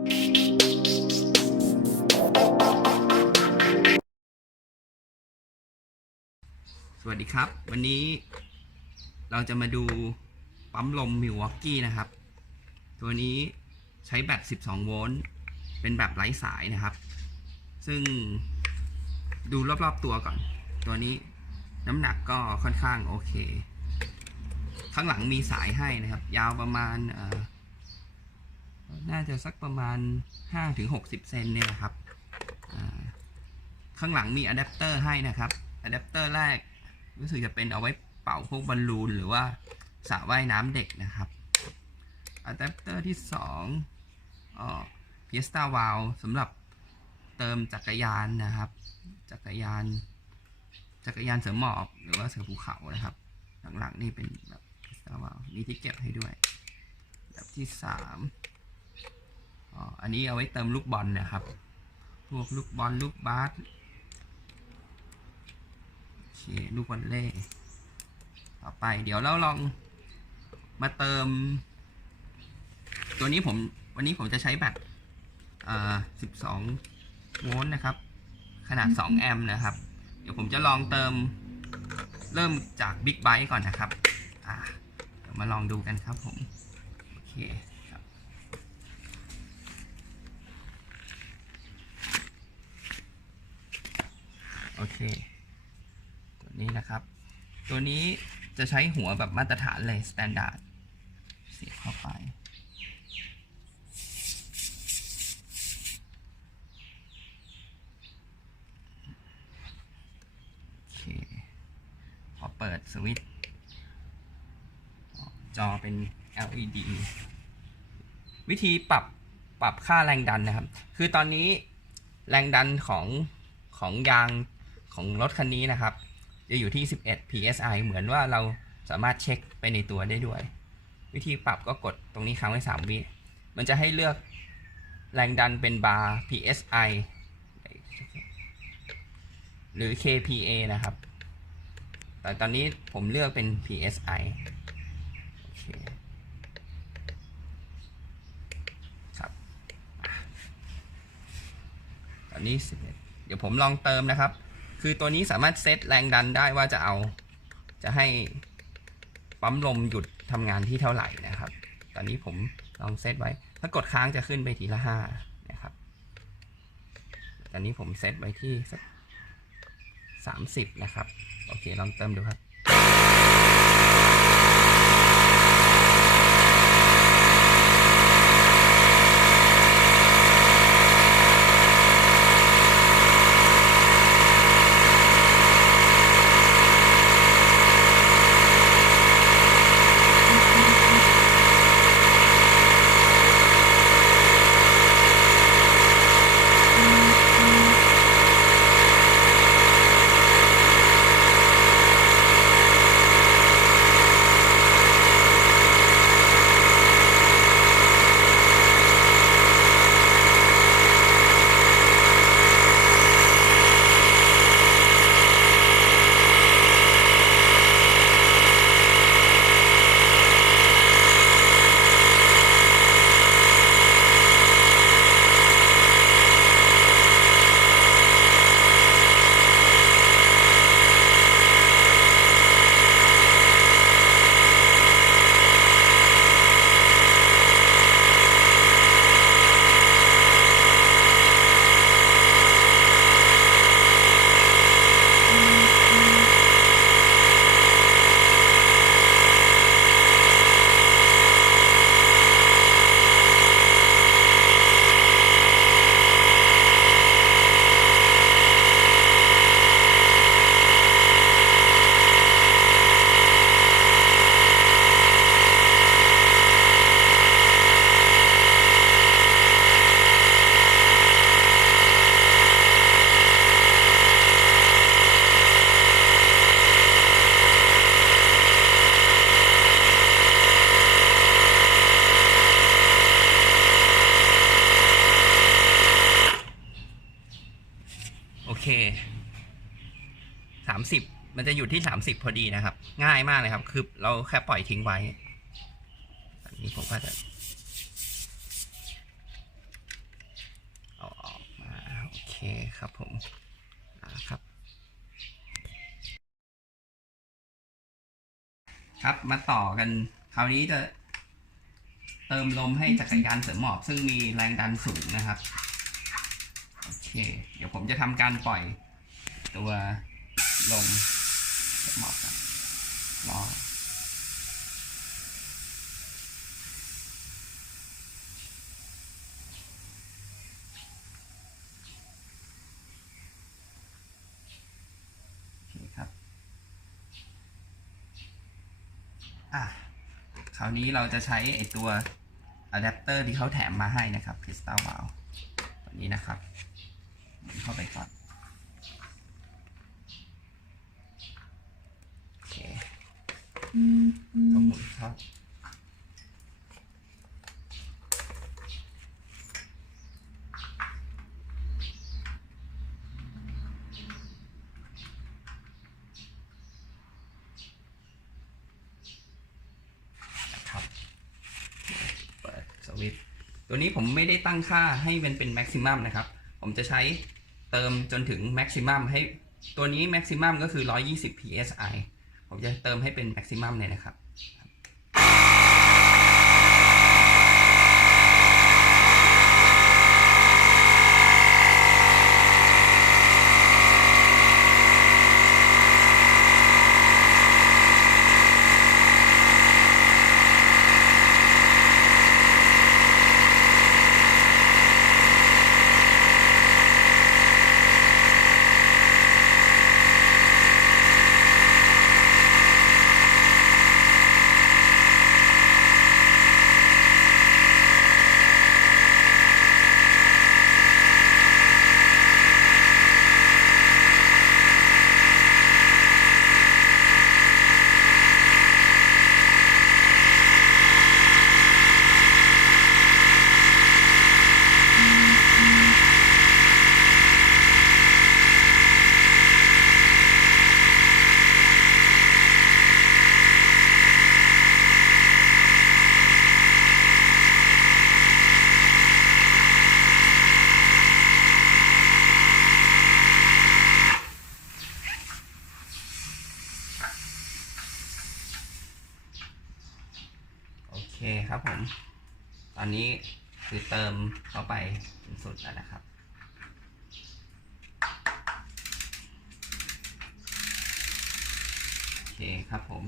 สวัสดีครับ วันนี้เราจะมาดูปั๊มลมมิวอกกี้นะครับ ตัวนี้ใช้แบต 12 โวลต์ เป็นแบบไร้สายนะครับ ซึ่งดูรอบๆตัวก่อน ตัวนี้น้ำหนักก็ค่อนข้างโอเค ข้างหลังมีสายให้นะครับ ยาวประมาณเอ่อ น่าจะสักประมาณ 5-60เซนเนี่ยครับ ข้างหลังมีอะแดปเตอร์ให้นะครับอะแดปเตอร์แรกรู้สึกจะเป็นเอาไว้เป่าพวกบอลลูนหรือว่าสระว่ายน้ำเด็กนะครับอะแดปเตอร์ที่สองอ๋อพีสตาวาลสำหรับเติมจักรยานนะครับ จักรยาน จักรยานเสือหมอบหรือว่าเสือภูเขานะครับ หลังๆนี่เป็นแบบพีสตาวาลมีที่เก็บให้ด้วยแบบที่สาม นนี้เอาไว้เติมลูกบอลนะครับ พวกลูกบอลลูกบาสโอเคลูกวอลเล่ ต่อไปเดี๋ยวเราลองมาเติม ตัวนี้ผมวันนี้ผมจะใช้แบตเอ่อ12โวลต์นะครับ ขนาด 2 แอมป์นะครับ เดี๋ยวผมจะลองเติมเริ่มจากบิ๊กไบ e ก่อนนะครับ อ่าเดี๋ยวมาลองดูกันครับผม โอเคครับ โอเค ตัวนี้นะครับ ตัวนี้จะใช้หัวแบบมาตรฐานเลยสแตนดาร์ดเสียบเข้าไป โอเค พอเปิดสวิตช์จอเป็น LED วิธีปรับปรับค่าแรงดันนะครับ คือตอนนี้แรงดันของของยาง ของรถคันนี้นะครับ จะอยู่ที่ 11 psi เหมือนว่าเราสามารถเช็คไปในตัวได้ด้วย วิธีปรับก็กดตรงนี้ค้างไว้ 3 วิ มันจะให้เลือกแรงดันเป็นบาร์ psi หรือ kPa นะครับ แต่ตอนนี้ผมเลือกเป็น psi โอเคครับตอนนี้ 11 เดี๋ยวผมลองเติมนะครับ คือตัวนี้สามารถเซตแรงดันได้ว่าจะเอา จะให้ปั๊มลมหยุดทำงานที่เท่าไหร่นะครับ ตอนนี้ผมลองเซตไว้ ถ้ากดค้างจะขึ้นไปทีละห้านะครับ ตอนนี้ผมเซตไว้ที่สักสามสิบนะครับ โอเค ลองเติมดูครับ สามสิบมันจะอยู่ที่สามสิบพอดีนะครับ ง่ายมากเลยครับ คือเราแค่ปล่อยทิ้งไว้อันนี้ผมก็จะเอาออกมาโอเคครับผมอ่าครับครับมาต่อกัน คราวนี้จะเติมลมให้จักรยานเสริมหมอบ ซึ่งมีแรงดันสูงนะครับ เค เดี๋ยวผมจะทำการปล่อยตัวลมหมอบกันรอโอเคครับอะคราวนี้เราจะใช้ไอตัวอะแดปเตอร์ที่เขาแถมมาให้นะครับ Crystal w o w ตัวนี้นะครับ เข้าไปก่อนโอเคก็หมุนเข้านะครับเปิดสวิตตัวนี้ผมไม่ได้ตั้งค่าให้มันเป็นแม็กซิมัมนะครับ ผมจะใช้เติมจนถึงแม็กซิมัมให้ตัวนี้แม็กซิมัมก็คือ 120 psi ผมจะเติมให้เป็นแม็กซิมัมเลยนะครับ นี้คือเติมเข้าไปสุดแล้วนะครับโอเคครับผม